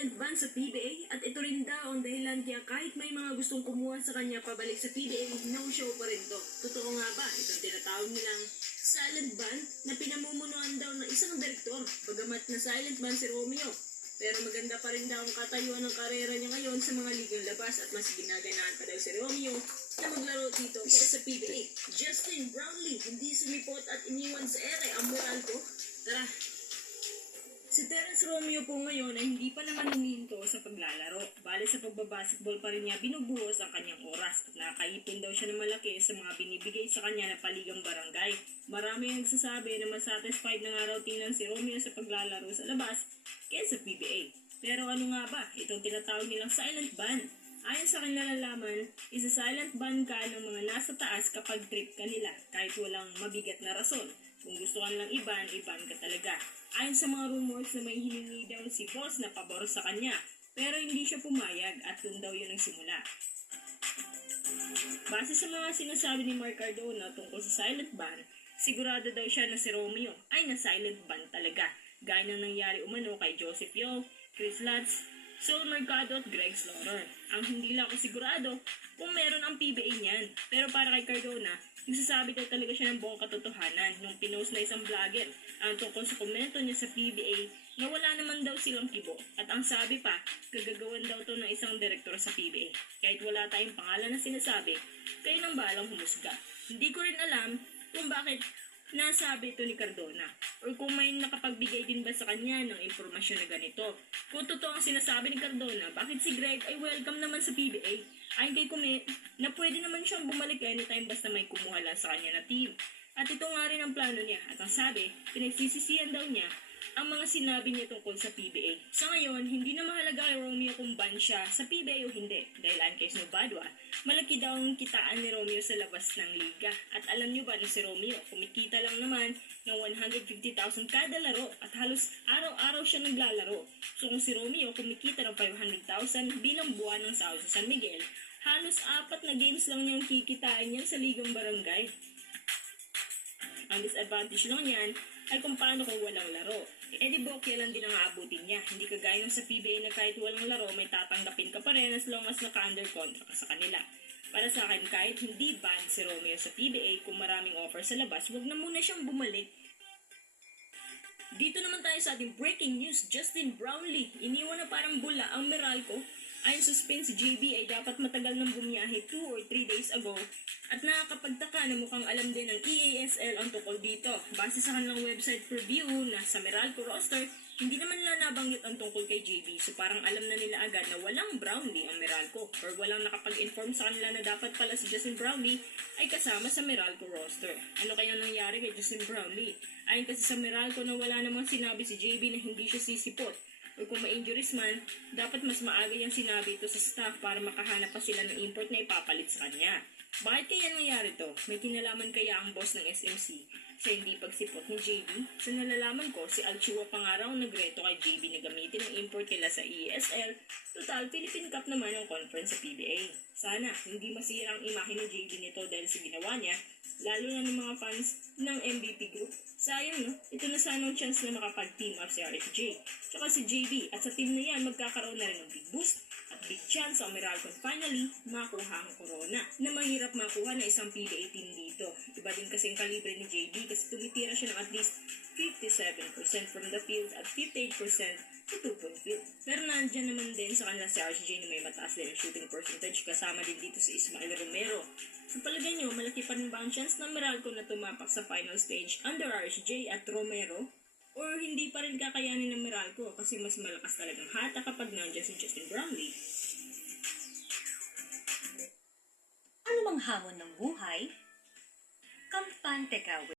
silent ban sa PBA at ito rin daw ang dahilan kaya kahit may mga gustong kumuha sa kanya pabalik sa PBA, no show pa rin to. Totoo nga ba itong tinatawag nilang silent ban na pinamumunuan daw ng isang direktor, bagamat na silent ban si Romeo? Pero maganda pa rin daw ang katayuan ng karera niya ngayon sa mga ligang labas at mas ginaganahan pa daw si Romeo na maglaro dito kaya sa PBA. Justin Brownlee hindi sumipot at iniwan sa ere ang moral ko. Tara! Si Terence Romeo po ngayon ay hindi pa naman huminto sa paglalaro. Bale sa pagbabasketball pa rin niya binubuhos ang kanyang oras at nakaipon daw siya ng malaki sa mga binibigay sa kanya na paligang barangay. Marami ang nagsasabi na mas satisfied na nga raw tingnan si Romeo sa paglalaro sa labas kaysa sa PBA. Pero ano nga ba? Itong tinatawag nilang silent ban. Ayon sa aking nalalaman, isa-silent ban ka ng mga nasa taas kapag trip ka nila kahit walang mabigat na rason. Kung gusto ka lang iban ka talaga. Ayon sa mga rumors na may hiningi daw si boss na pabor sa kanya, pero hindi siya pumayag at doon daw yun ang simula. Base sa mga sinasabi ni Mark Cardona tungkol sa silent ban, sigurado daw siya na si Romeo ay na-silent ban talaga, gaya ng nangyari umano kay Joseph Yeo, Chris Lutz, Saul Mercado at Greg Slaughter. Ang hindi lang ako sigurado kung meron ang PBA niyan, pero para kay Cardona, nagsasabi daw talaga siya ng buong katotohanan nung pinost na isang vlogger ang tungkol sa komento niya sa PBA na wala naman daw silang kibo at ang sabi pa, gagagawan daw to ng isang direktor sa PBA. Kahit wala tayong pangalan na sinasabi, kayo nang balang humusga. Hindi ko rin alam kung bakit nasabi ito ni Cardona or kung may nakapagbigay din ba sa kanya ng impormasyon na ganito. Kung totoo ang sinasabi ni Cardona, bakit si Greg ay welcome naman sa PBA? Ayon kay Kume, na pwede naman siyang bumalik anytime basta may kumuha lang sa kanya na team. At ito nga rin ang plano niya. At ang sabi, pinagsisisihan daw niya ang mga sinabi niya tungkol sa PBA. Sa ngayon, hindi na mahalaga kay Romeo kung ban siya sa PBA o hindi. Dahil ayon kay Snow Badwa, malaki daw ang kitaan ni Romeo sa labas ng liga. At alam niyo ba na si Romeo, kumikita lang naman ng 150,000 kada laro at halos araw-araw siya naglalaro. So kung si Romeo kumikita ng 500,000 bilang buwan ng sahod sa San Miguel, halos 4 na games lang niyang kikitain niyan sa ligang barangay. Ang disadvantage lang yan ay kung paano kung walang laro. E di bokya lang din ang aabutin niya. Hindi kagaya ng sa PBA na kahit walang laro may tatanggapin ka pa rin as long as naka-under contract ka sa kanila. Para sa akin, kahit hindi ban si Romeo sa PBA, kung maraming offer sa labas, wag na muna siyang bumalik. Dito naman tayo sa ating breaking news. Justin Brownlee, iniwan na parang bula ang Meralco. Ayon sa Spin, si JB ay dapat matagal nang bumiyahe 2 or 3 days ago at nakakapagtaka na mukhang alam din ng EASL ang tukol dito. Base sa kanilang website preview na sa Meralco roster, hindi naman nila nabanggit ang tungkol kay JB, so parang alam na nila agad na walang Brownlee ang Meralco or walang nakapag-inform sa kanila na dapat pala si Justin Brownlee ay kasama sa Meralco roster. Ano kaya nangyari kay Justin Brownlee? Ayon kasi sa Meralco na wala namang sinabi si JB na hindi siya sisipot. O kung ma-injuries man, dapat mas maaga yung sinabi ito sa staff para makahanap pa sila ng import na ipapalit sa kanya. Bakit kaya nangyari to? May kinalaman kaya ang boss ng SMC sa hindi pagsipot ni JB? Sa nalalaman ko, si Alchua pa nga raw nagreto kay JB na gamitin ang import nila sa ESL. Total, Philippine Cup naman ang conference sa PBA. Sana, hindi masira ang imahe ni JB nito dahil sa ginawa niya, lalo na ng mga fans ng MVP group. Sayang no, ito na sana ang chance na makapag-team up si RFJ. Tsaka si JB at sa team na yan magkakaroon na rin ng big boost at big chance ang Meralco finally makuha ang corona na mahirap makuha na isang PBA team dito. Iba din kasing kalibre ni JB kasi tumitira siya ng at least 57% from the field at 58% sa 2-point field. Pero nandyan naman din sa kanila si RCJ na may mataas din ang shooting percentage kasama din dito si Ismael Romero. Sa palagay nyo, malaki pa rin ba ang chance ng Meralco na tumapak sa final stage under RCJ at Romero? Or hindi pa rin kakayanin ng Meralco kasi mas malakas talagang hata kapag nandiyan si Justin Brownlee? Ano mang hamon ng buhay, kampante ka